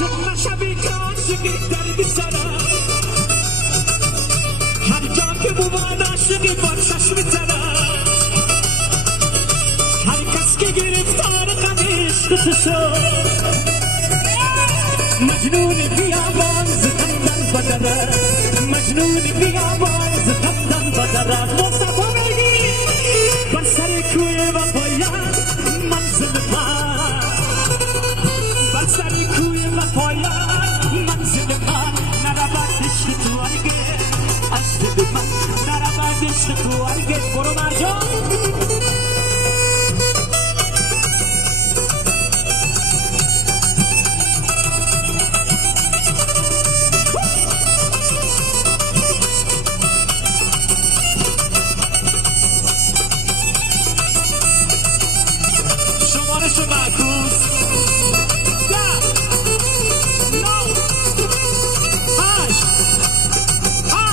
عاشق نشوی که عاشقی درد سرم هر جا که بوان عاشقی با چشم ترم هر کس که گرفتار غم عشق تو شد مجنون بیابان زدن در بدنم مجنون بیابان